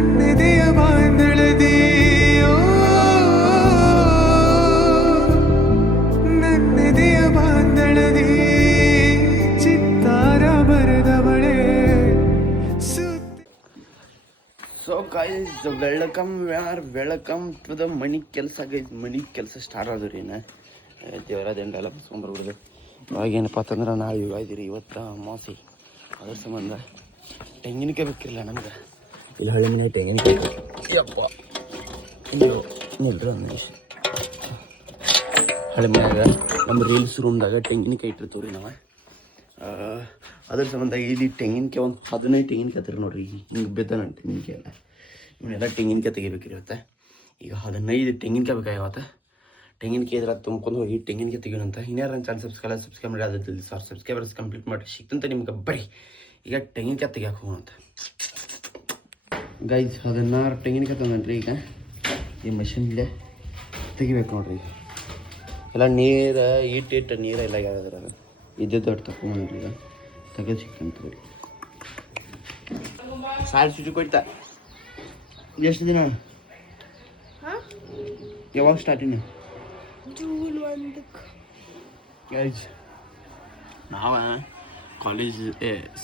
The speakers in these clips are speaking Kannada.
ನನ್ನೆದೆಯ ಬಾಂಧಳದಿ ನನ್ನೆದೆಯ ಬಾಂಧಳದಿ ಚಿತ್ತಾರ ಬರೆದವಳೆ so guys welcome to the money ಕೆಲಸ ಗೈಸ್. ಮನಿ ಕೆಲಸ ಸ್ಟಾರ್ಟ್ ಆದ್ರಿ ಇನ್ನು ದೇವರ ದಂಡೆಲ್ಲ ಬಸ್ಕೊಂಡ್ಬರ್ಬಿಡ್ದು. ಇವಾಗೇನಪ್ಪ ಅಂತಂದ್ರೆ ನಾವು ಇವಾಗಿರಿ ಇವತ್ತು ಅಮಾವಾಸ್ಯೆ, ಅದ್ರ ಸಂಬಂಧ ತೆಂಗಿನಕಾಯಿ ಬೇಕಿರಲ್ಲ ನಮ್ಗೆ. ಇಲ್ಲಿ ಹಳ್ಳಿ ಮನೆ ತೆಂಗಿನಕಾಯಿ ಯಪ್ಪ ನಿಲ್ರಿ ಒಂದು ನಿಮಿಷ. ಹಳ್ಳಿ ಮನ್ಯಾಗ ನಮ್ಮ ರೀಲ್ಸ್ ರೂಮ್ದಾಗ ತೆಂಗಿನಕಾಯಿ ಇಟ್ಟಿರ್ತೀವಿ ರೀ ನಾವು. ಅದ್ರ ಸಂಬಂಧ ಇಲ್ಲಿ ತೆಂಗಿನಕಾಯಿ ಒಂದು 15 ತೆಂಗಿನಕಾಯಿ ಹತ್ತಿರ ನೋಡ್ರಿ. ಹಿಂಗೆ ಬೆದ್ದಾನ ತೆಂಗಿನಕಾಯಿ ಎಲ್ಲ ಇವನ್ನೆಲ್ಲ ತೆಂಗಿನಕಾಯಿ ತೆಗಿಬೇಕಿರಿ ಇವತ್ತು. ಈಗ 15 ತೆಂಗಿನಕಾಯಿ ಬೇಕಾಗಿವತ್ತು. ತೆಂಗಿನಕಾಯಿ ಇದ್ರೆ ತುಂಬ್ಕೊಂಡು ಹೋಗಿ ತೆಂಗಿನಕಾಯಿ ತೆಗಿಯೋಣಂತ. ಇನ್ಯಾರು ನನ್ನ ಚಾನಲ್ ಸಬ್ಸ್ಕ್ರೈಬ್ ಮಾಡಿ ಅದಿಲ್ಲ ಸರ್, ಸಬ್ಸ್ಕ್ರೈಬರ್ಸ್ ಕಂಪ್ಲೀಟ್ ಮಾಡಿ ಸಿಕ್ತಂತ ನಿಮ್ಗೆ ಬರ್ರಿ. ಈಗ ತೆಂಗಿನಕಾಯಿ ತೆಗಿಯಕ್ಕೆ ಹೋಗೋಣಂತ ಗೈಸ್. 16 ತೆಂಗಿನಕಾಯಿ ತಂದನ್ರಿ. ಈಗ ಈ ಮಷಿನ್ಲೆ ತೆಗಿಬೇಕು ನೋಡ್ರಿ. ಈಗ ಎಲ್ಲ ನೀರು ಇಟ್ಟು ನೀರೆಲ್ಲ ಯಾವ್ದಾರ ಇದ್ದಿದ್ದು ದೊಡ್ಡ ತಗೊಂಡ್ರಿ. ಈಗ ತೆಗೆದು ಸಿಕ್ಕಂತ ಬರಿ ಸಾಲು ಸುಟ್ಟಿ ಕೊಡ್ತಾ. ಎಷ್ಟು ದಿನ ಯಾವಾಗ ಸ್ಟಾರ್ಟಿನ? ಜೂನ್ 1 ಗೈಸ್ ನಾವು ಕಾಲೇಜ್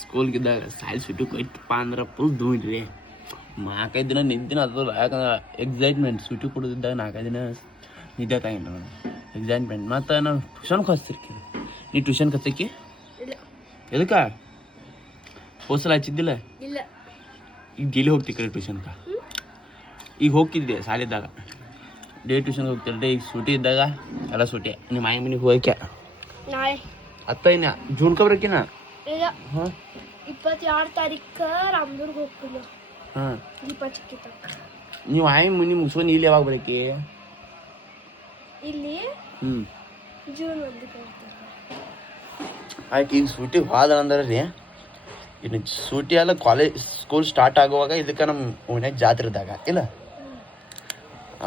ಸ್ಕೂಲ್ಗಿದ್ದಾಗ ಸಾಲು ಸುಟ್ಟಿ ಕೊಯ್ತಪ್ಪ ಅಂದ್ರೆ ಫುಲ್ ಧೂಳ್ರಿ. 4-5 ದಿನ ನಿದ್ದಿನ ಅದು. ಯಾಕಂದ್ರೆ ಎಕ್ಸೈಟ್ಮೆಂಟ್ ಸುಟ್ಟಿ ಕೊಡೋದಿದ್ದಾಗ 4-5 ದಿನ ನಿದ್ದೆ ತಗೊಂಡು ನಾನು ಎಕ್ಸೈಟ್ಮೆಂಟ್. ಮತ್ತು ನಾವು ಟ್ಯೂಷನ್ಗೆ ಹಚ್ತಿರ್ತೀವಿ. ನೀ ಟ್ಯೂಷನ್ ಕತ್ತಕ್ಕಿ ಎದಕ್ಕ ಹೋಸಲ ಹಚ್ಚಿದ್ದಿಲ್ಲ? ಇಲ್ಲ. ಈಗ ಗೆಲ್ಲಿ ಹೋಗ್ತಿ ಕಡೆ ಟ್ಯೂಷನ್ಗೆ? ಈಗ ಹೋಗ್ತಿದ್ದೆ ಸಾಲಿದ್ದಾಗ ಡೇ ಟ್ಯೂಷನ್ಗೆ ಹೋಗ್ತಿರ್ದೆ. ಈಗ ಸೂಟಿ ಇದ್ದಾಗ ಎಲ್ಲ ಸೂಟಿ. ನಿಮ್ಮ ಮಾಯ ಮನೆಗೆ ಹೋಗಕ್ಕೆ ನಾಳೆ ಅತ್ತೈನ ಜೂನ್ಕ ಬರೋಕಿನ? ಇಲ್ಲ, ಹಾಂ 22 ತಾರೀಕು ರಾಮದುರ್ಗ ಹೋಗ್ತೀನಿ. ಹಾಂ ದೀಪ ಚಿಕ್ಕಿ ತಕ್ಕ ನೀವು ಆಯ್ ಮನೆ ಮುಗಿಸ್ಕೊಂಡು ಇಲ್ಲಿ ಯಾವಾಗ ಬರೋಕೆ? ಇಲ್ಲಿ ಜೂನ್ 1 ಆಯ್ತು. ಈಗ ಸೂಟಿ ಹೋದ ಅಂದ್ರೆ ರೀ, ಇನ್ನು ಸೂಟಿ ಅಲ್ಲ ಕಾಲೇಜ್ ಸ್ಕೂಲ್ ಸ್ಟಾರ್ಟ್ ಆಗುವಾಗ ಇದಕ್ಕೆ ನಮ್ಮ ಮನ್ಯಾಗ ಜಾತ್ರೆ ಇದ್ದಾಗ ಇಲ್ಲ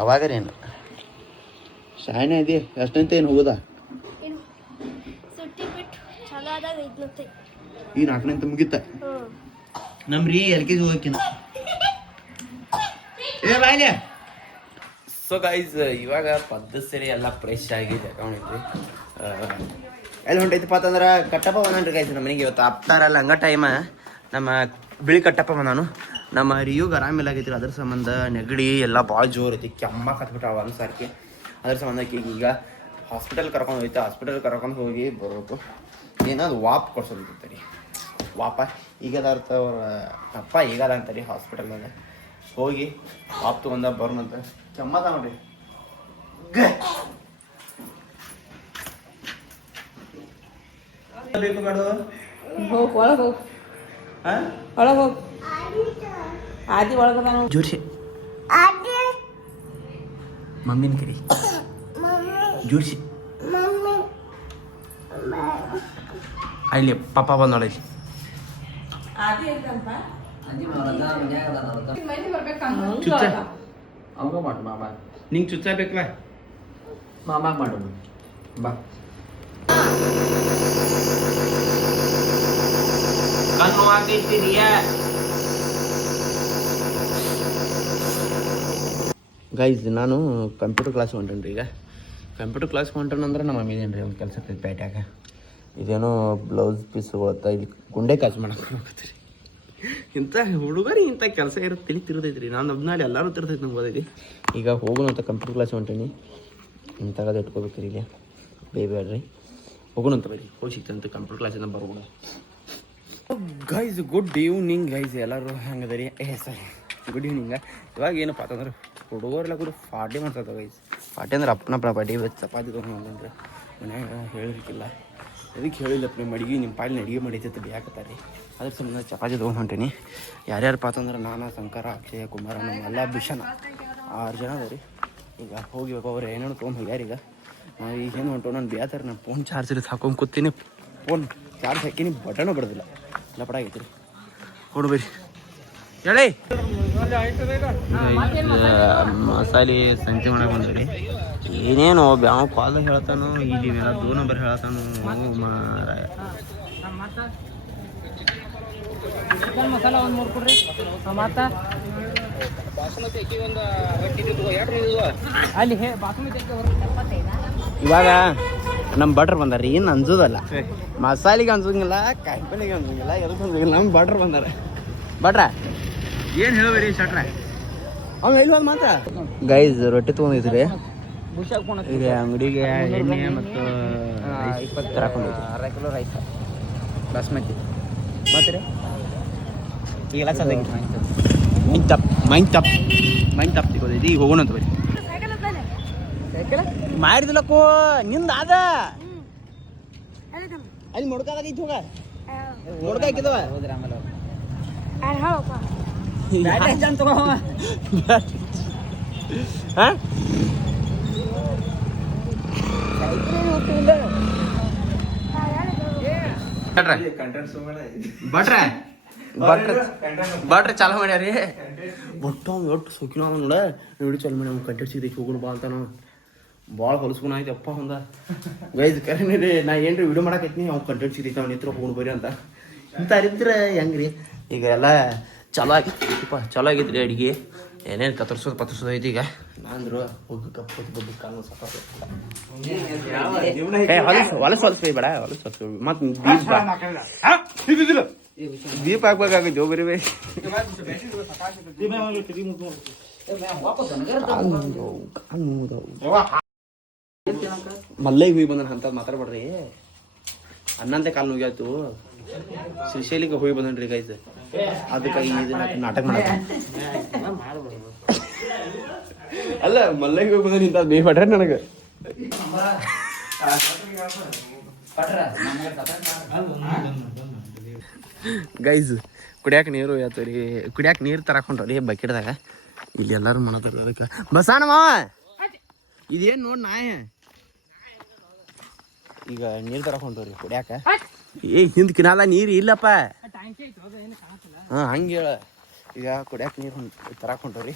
ಅವಾಗ ರೀ. ಏನು ಶಾಣೆ ಇದೆ ಎಷ್ಟಂತ ಏನು ಹೋಗೋದ? ಸುಟ್ಟಿ ಬಿಟ್ಟು ಚಲೋ ಆದಾಗ ಇದ್ನತ್ತೆ. ಈಗ 4ನೇ ಮುಗಿತ ನಮ್ರಿ LKG ಹೋಗಿನ. ಏ ಬಾಯ್ಲೆ. ಸೊ ಗೈಸ್ ಇವಾಗ ಪದ್ಧತಿ ಸರಿ ಎಲ್ಲ ಫ್ರೆಶ್ ಆಗಿ ತಗೊಂಡಿದ್ವಿ. ಎಲ್ಲಿ ಹೊಂಟೈತಪ್ಪ ಅಂತಂದ್ರೆ ಕಟ್ಟಪ್ಪ ಬಂದನ್ರಿ ಗೈಸ್ ನಮ್ಮ ಮನೆಗೆ. ಇವತ್ತು ಅಪ್ತಾರಲ್ಲ ಹಂಗ ಟೈಮ ನಮ್ಮ ಬಿಳಿ ಕಟ್ಟಪ್ಪ ಬಂದಾನು. ನಮ್ಮ ರಿಯುಗೆ ಆರಾಮಿಲ್ಲಾಗೈತಿ. ಅದ್ರ ಸಂಬಂಧ ನೆಗಡಿ ಎಲ್ಲ ಭಾಳ ಜೋರು ಐತಿ. ಕೆಮ್ಮ ಕತ್ಬಿಟ್ಟಾವ ಒಂದು ಸಾರಿಗೆ. ಅದ್ರ ಸಂಬಂಧಕ್ಕೆ ಈಗ ಹಾಸ್ಪಿಟಲ್ ಕರ್ಕೊಂಡು ಹೋಯ್ತು. ಹಾಸ್ಪಿಟಲ್ ಕರ್ಕೊಂಡು ಹೋಗಿ ಬರಬೇಕು. ಏನಾದ್ರು ವಾಪ್ ಕೊಡ್ಸೋದಿರ್ತಾರೆ ವಾಪ. ಈಗದಾರ್ಥ ಅವ್ರ ಅಪ್ಪ ಈಗದ ಅಂತಾರೆ ಹಾಸ್ಪಿಟಲ್ನಾಗ ಹೋಗಿ ವಾಪ್ ತೊಗೊಂಡ ಬರೋಣಂತ. ಕೆಮ್ಮದ ನೋಡ್ರಿ. ಬೇಕು ಬೇಡ ಹೋಗಿ ಒಳಗೆ ಹೋಗಿ ಒಳಗೆ ಹೋಗಿ ಆದಿ ಒಳಗದ ಜೋಡ್ಸಿ ಮಮ್ಮಿನ ಕರಿ ಜೋಡ್ಸಿ. ಅಲ್ಲಿ ಪಾಪ ಬಂದ ನೋಡಿ. ಚುಚ್ಚ ಅವಾಗ ಮಾಡು ಮಾಮ. ನಿಂಗೆ ಚುಚ್ಚ ಬೇಕಲ್ಲ ಮಾಮ ಮಾಡೋಣ ಬಾ. ಕಣ್ಣು ಆಗೈತಿರಿಯ ಗೈಸ್. ನಾನು ಕಂಪ್ಯೂಟರ್ ಕ್ಲಾಸ್ ಹೊಂಟೇನ್ರಿ. ಈಗ ಕಂಪ್ಯೂಟರ್ ಕ್ಲಾಸ್ ಹೊಂಟೇನಂದ್ರೆ ನಮ್ಮ ಮಮ್ಮಿ ಏನ್ರಿ ಒಂದು ಕೆಲಸ ಇರ್ತೈತೆ ಪೇಟ್ಯಾಗ. ಇದೇನೋ ಬ್ಲೌಸ್ ಪೀಸ್ ಹೋಗ್ತಾ ಇಲ್ಲಿ ಗುಂಡೆ ಕಾಸು ಮಾಡಕ್ಕೆ ಹೋಗತ್ತೀರಿ. ಇಂಥ ಹುಡುಗರಿ ಇಂಥ ಕೆಲಸ ಇರುತ್ತೆ ತಿಳಿ ತಿರ್ತೈತಿ ರೀ. ನಾನು ಒಬ್ನಲ್ಲಿ ಎಲ್ಲರೂ ತಿರ್ತೈತಿ ನಮ್ಗೆ ಓದೈತಿ. ಈಗ ಹೋಗೋಣ ಅಂತ ಕಂಪ್ಯೂಟರ್ ಕ್ಲಾಸ್ ಹೊಂಟೀನಿ. ಇನ್ನು ತಗದು ಇಟ್ಕೋಬೇಕ್ರಿ ಇಲ್ಲಿ ಬೇಬೇಡ್ರಿ. ಹೋಗೋಣ ಅಂತ ಬರೀ ಹೋಗಿ ಸಿಗ್ತಂತ ಕಂಪ್ಯೂಟರ್ ಕ್ಲಾಸಿಂದ ಬರ್ಬೋಣ. Guys good evening guys. ಎಲ್ಲರೂ ಹೆಂಗದ ರೀ? Sorry good evening. ಇವಾಗ ಏನಪ್ಪ ಅಂತಂದ್ರೆ ಹುಡುಗರೆಲ್ಲ ಕೂಡ ಪಾರ್ಟಿ ಮಾಡ್ತಾರೆ ಗೈಸ್. ಪಾರ್ಟಿ ಅಂದ್ರೆ ಅಪ್ಪನ ಪಾರ್ಟಿ ಚಪಾತಿ ತೊಗೊಂಡ್ರಿ ಮನ್ಯಾಗ ಹೇಳಿರ್ಕಿಲ್ಲ. ಅದಕ್ಕೆ ಹೇಳಿಲ್ಲಪ್ಪ ನಿಮ್ಮ ಅಡುಗೆ ನಿಮ್ಮ ಪಾಲಿನ ಅಡುಗೆ ಮಾಡಿದ್ದೈತೆ ಬೇಕತ್ತಾರೆ. ಅದ್ರ ಸಂಬಂಧ ಚಪಾತಿ ತೊಗೊಂಡು ಹೊಂಟೀನಿ. ಯಾರ್ಯಾರಪ್ಪ ಅಂತಂದ್ರೆ ನಾನು, ಶಂಕರ, ಅಕ್ಷಯ, ಕುಮಾರ, ನಮ್ಮೆಲ್ಲ ಭೂಷಣ 6 ಜನ ಅದ ರೀ. ಈಗ ಹೋಗಿಬೇಕು. ಅವ್ರು ಏನೇನು ತೊಗೊಂಡು ಹೋಗ್ಯಾರ. ಈಗ ನಾವು ಈಗೇನು ಹೊಂಟು ನಾನು ಬೇತಾರೆ. ನಾನು ಫೋನ್ ಚಾರ್ಜ್ ಇರುತ್ತೆ ಹಾಕೊಂಡು ಕೂತೀನಿ. ಫೋನ್ ಚಾರ್ಜ್ ಹಾಕಿನಿ ಬಟನೂ ಬರೋದಿಲ್ಲ. ಲಪಡ ಆಗೈತಿ ರೀ. ಕೊಡು ಬರ್ರಿ ಹೇಳಿ. ಮಸಾಲೆ ಸಂತೆ ಮಾಡಕ್ಕೆ ಬಂದ್ರಿ. ಏನೇನು ಬ್ಯಾವ ಕಾಲ್ದಾಗ ಹೇಳ್ತಾನು, ಇಲ್ಲಿ ಇವೆಲ್ಲ 2 ನಂಬರ್ ಹೇಳ್ತಾನು. ಚಿಕನ್ ಮಸಾಲ ಒಂದು 3 ಕೊಡ್ರಿ. ಇವಾಗ ನಮ್ಮ ಭಟ್ರು ಬಂದಾರ ಏನು ಅನ್ಸೋದಲ್ಲ, ಮಸಾಲಿಗೆ ಅನ್ಸಂಗಿಲ್ಲ, ಕಾಯಿಪಲ್ಲೆಗೆ ಅನ್ಸಂಗಿಲ್ಲ, ಎದಕ್ಕೆ ಅನ್ಸಂಗಿಲ್ಲ. ನಮ್ಮ ಭಟ್ರು ಬಂದಾರ. ಭಟ್ರ ಏನು ಹೇಳಬೇಡಿ ಶಟ್ರ, ಅವ್ನು ಎಲ್ಲಿ ಹೋದ್ ಮಾತ್ರ. ಗೈಸ್ ರೊಟ್ಟಿ ತೊಗೊಂಡಿದ್ರಿ, ಈಗ ಅಂಗಡಿಗೆ ಎಣ್ಣೆ ಮತ್ತು 20 ತರಾಕೊಂಡಿದ್ರಿ. ಅರ್ಧ ಕಿಲೋ ರೈಸ್ ಬಾಸ್ಮತಿ ಮತ್ತೆ ರೀ ಈಗೆಲ್ಲ ಸದ್ಯ ಮೈನ್ ತಪ್ಪು ಸಿಗೋದೈತಿ. ಈಗ ಹೋಗೋಣ ಅಂತ ಬರೀ. ಮಾರಿದಿಲ್ಲಕ್ಕೋ ನಿಂದ ಅದ ಅಲ್ಲಿ ಮೊಡ್ಕಾದಾಗೈತಿ, ಹೋಗ ಮೊಡ್ಕ ಹಾಕಿದವ ಭಟ್ರ ಚಾಲು ಮಾಡ್ಯಾರಿ. ಒಟ್ಟು ಒಟ್ಟು ಸೋಕಿನ ನೋಡ ನೋಡಿ ಚಾಲು ಮಾಡಿ ಅವ್ನು ಕಂಟೆಂಟ್ ಸಿಗೈತಿ, ಹೋಗೋಣ ಬಾ ಅಂತ ನಾವು ಭಾಳ ಹೊಲಸ್ಕೊಣ ಆಯ್ತು ಅಪ್ಪ ಒಂದ. ಗೈಸ್ ಕರೆನೇ ರೀ, ನಾ ಏನ್ರಿ ವಿಡಿಯೋ ಮಾಡಕೈತಿ, ಅವ್ನು ಕಂಟೆಂಟ್ ಸಿಗೈತಿ, ಅವ್ನ ಹತ್ರ ಹೋಗೋಣ ಬರ್ರಿ ಅಂತ. ಇಂಥ ಅರಿದ್ರೆ ಹೆಂಗ್ರಿ, ಈಗ ಎಲ್ಲ ಚಲೋ ಆಗಿತ್ತು, ಚಲೋ ಆಗೈತಿ ರೀ ಅಡುಗೆ. ಏನೇನು ಪತ್ರಸೋದು ಐತಿ. ಈಗ ನಾಂದ್ರು ಹೋಗಿ ಕಪ್ಪು ಬದ್ದು ಕಾಲು ಹೊಲಸು ಬೇಡ, ಹೊಲಸು ಮತ್ತು ದೀಪ ಹಾಕ್ಬೇಕಾಗೈತಿ. ಹೋಗ್ರಿ ಬೈ ಮಲ್ಲೈಗೆ ಹೋಗಿ ಬಂದನ ಅಂತ ಮಾತಾಡ್ಬೇಡ್ರಿ. ಅನ್ನಂತೆ ಕಾಲು ನುಗ್ಯಾತು, ಶ್ರೀಶೈಲಿಗೆ ಹೋಗಿ ಬಂದನ್ರಿ ಗೈಸ್. ಅದಕ್ಕೆ ಇದನ್ನ ನಾಟಕ ಮಾಡ ಅಲ್ಲ, ಮಲ್ಲೈಗೆ ಹೋಗಿ ಬಂದ ನಿಂತ ಬೇಡ್ರಿ ನನಗೆ. ಗೈಸ್ ಕುಡಿಯಾಕ ನೀರು ಯಾತವ್ರಿ, ಕುಡಿಯಾಕ ನೀರು ತರಕೊಂಡ್ರಿ ಬಕೆಟ್ದಾಗ. ಇಲ್ಲಿ ಎಲ್ಲಾರು ಮಾಡತಾರ. ಅದಕ್ಕೆ ಬಸಾನ ಮಾವ ಇದೇನು ನೋಡಿ ನಾಯ ಈಗ ನೀರು ತರಕೊಂಡ್ರಿ ಕುಡಿಯಾಕ. ಹಿಂದ್ ಕಿನಾಲ ನೀರು ಇಲ್ಲಪ್ಪ. ಹಂಗೆ ಹೇಳ. ಈಗ ಕುಡಿಯಾಕ ನೀರು ತರಕೊಂಡ್ರಿ.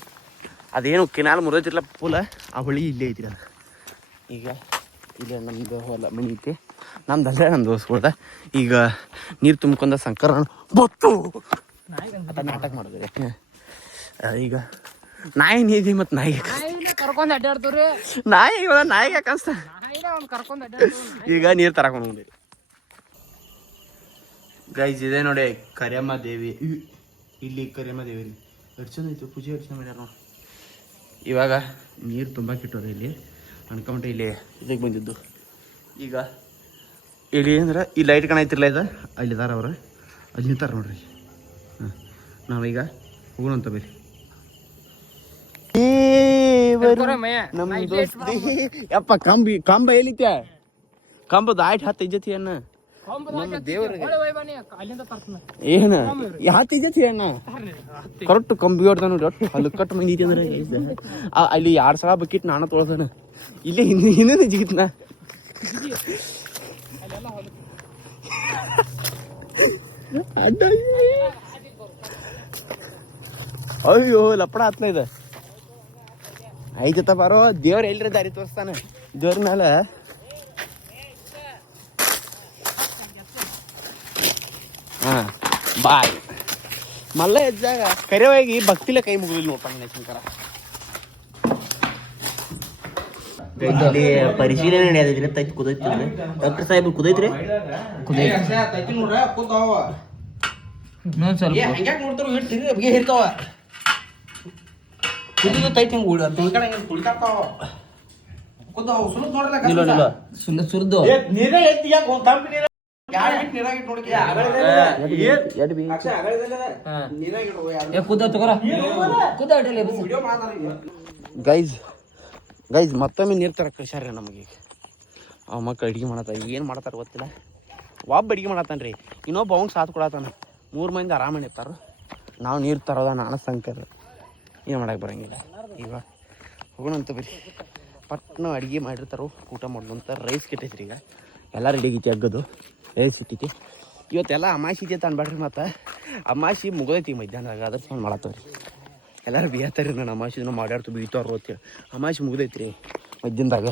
ಅದೇನು ಕಿನಾಲ್ ಮುರಿದಿಲ್ಲ ಪೂಲ, ಆ ಹೊಳಿ ಇಲ್ಲೇ ಐತಿ. ಅದು ಈಗ ಇಲ್ಲೇ ನಮ್ದು ಹೊಲ ಮನೆ ಐತಿ, ನಮ್ದಲ್ಲೇ ನಮ್ಮ ದೋಸ್ಗಳ್ದ. ಈಗ ನೀರು ತುಂಬ್ಕೊಂಡ ಸಂಕರ ಬತ್ತು ನಾಟಕ ಮಾಡಿದ್ರಿ. ಈಗ ನಾಯಿ ನೀದಿ ಮತ್ತು ನಾಯಿಗೆ ಕರ್ಕೊಂಡ್ ಅಡ್ಡಾಡ್ತೀವ್ರಿ, ನಾಯಿಗೆ ಯಾಕನ್ಸ್ತ. ಈಗ ನೀರು ತರಕೊಂಡು ಹೋಗ್ರಿ ಗೈಸ್. ಇದೆ ನೋಡಿ ಕರಿಯಮ್ಮ ದೇವಿ, ಇಲ್ಲಿ ಕರಿಯಮ್ಮ ದೇವಿ ರೀ, ಎಷ್ಟು ಚಂದ ಐತಿ ಪೂಜೆ, ಎಷ್ಟು ಚಂದ ಮಾಡ್ಯಾರ ನೋಡಿ. ಇವಾಗ ನೀರು ತುಂಬಾಕಿಟ್ಟವ್ರಿ ಇಲ್ಲಿ ಅನ್ಕೊಂಬಿಟ್ಟು ಇಲ್ಲಿ ಇದಕ್ಕೆ ಬಂದಿದ್ದು. ಈಗ ಇಲ್ಲಿ ಅಂದ್ರೆ ಈ ಲೈಟ್ ಕಾಣೈತಿರ್ಲ ಇದು, ಅಲ್ಲಿದಾರ ಅವ್ರು, ಅಲ್ಲಿ ನಿಂತಾರ ನೋಡ್ರಿ. ನಾವೀಗ ಹೋಗೋಣ ಅಂತ ಬೇರೆ. ನಮ್ಮ ದೋಸ್ತಿ ಯಪ್ಪ ಕಂಬ ಎಲ್ಲಿತ್ಯ, ಕಂಬದ ಆಯ್ತು 10 ಇಜ್ಜತಿ ಅಣ್ಣ. ನಮ್ಮ ದೇವ್ರಿಗೆ ಏನ 10 ಇಜ್ಜತಿ ಅಣ್ಣ, ಕರೆಕ್ಟ್ ಕಂಬಿ ಹೊಡ್ದ ನೋಡಿ. ಒಟ್ಟು ಹಲಕಟ್ಟು ಮಂದಿ ಐತಿ ಅಂದ್ರೆ ಅಲ್ಲಿ 2 ಸಲ ಬಕ್ಕಿಟ್ ನಾನ ತೊಳ್ದಾನ. ಇಲ್ಲೇ ಹಿಂದೆ ಜಿಗಿತ್ನ. ಅಯ್ಯೋ ಲಪಡ ಹತ್ಲ ಇದೆ. ಐದತ್ತ ಬಾರೋ, ದೇವ್ರ ಎಲ್ರಿ ದಾರಿ ತೋರಿಸ್ತಾನೆ. ದೇವ್ರ ಮೇಲೆ ಬಾಯ್ ಮಲ್ಲ ಎದ್ದಾಗ ಕರೆವಾಗಿ ಭಕ್ತಿಲೆ ಕೈ ಮುಗಿದಿಲ್ಲ ನೋಡ್ತಾನೆ ಶಂಕರ. ಇಲ್ಲಿ ಪರಿಶೀಲನೆ ನಡೆಯದಿದ್ರೆ ತೈತಿ ಕುದೈತಿ. ಡಾಕ್ಟರ್ ಸಾಹೇಬ್ ಕುದೈತ್ರಿ, ಇರ್ತಾವ ಕುದಿದು ತೈತಿ ಸುರಿದು ಗೈಸ್ ಮತ್ತೊಮ್ಮೆ ನೀರು ತರ ಕಳ್ಸ್ಯಾರ ನಮಗೆ. ಅವ ಮಕ್ಕಳು ಅಡುಗೆ ಮಾಡತ್ತಾರ, ಏನು ಮಾಡ್ತಾರ ಗೊತ್ತಿಲ್ಲ. ಒಬ್ಬ ಅಡುಗೆ ಮಾಡತ್ತಾನ್ರಿ, ಇನ್ನೊಬ್ಬ ಅವಂಗೆ ಸಾಥ್ ಕೊಡತ್ತಾನ. 3 ಮಂದಿ ಆರಾಮಣಿ ಇರ್ತಾರ. ನಾವು ನೀರು ತರೋದ ನಾನು ಸಂಕರ ಏನು ಮಾಡಕ್ಕೆ ಬರೋಂಗಿಲ್ಲ. ಈಗ ಹೋಗೋಣ ಅಂತ ಬರೀ. ಪಟ್ನ ಅಡುಗೆ ಮಾಡಿರ್ತಾರೋ ಊಟ ಮಾಡೋದಂತ. ರೈಸ್ ಕೆಟ್ಟೈತ್ರಿ, ಈಗ ಎಲ್ಲ ರೆಡಿ ಆಗೈತಿ, ಅಗ್ಗದು ರೈಸ್ ಇಟ್ಟೈತಿ. ಇವತ್ತೆಲ್ಲ ಅಮಾಸಿ ಐತಿ ಅನ್ಬೇಡ್ರಿ. ಮತ್ತು ಅಮಾಸಿ ಮುಗಿದೈತಿ ಮಧ್ಯಾಹ್ನದಾಗ, ಅದ್ರ ಸಂಬಂಧ ಮಾಡತ್ತವ್ರಿ. ಎಲ್ಲರೂ ಬೇಯ್ತಾರೆ ನಾನು ಅಮಾಸಿನ ಮಾಡ್ಯಾಡ್ತು ಬೀತಾರೋ ಅಂತೇಳಿ. ಅಮಾಸಿ ಮುಗಿದೈತ್ರಿ ಮಧ್ಯಾಹ್ನದಾಗ.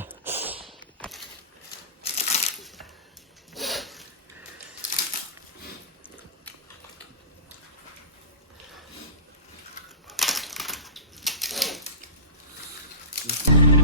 ಐತಿ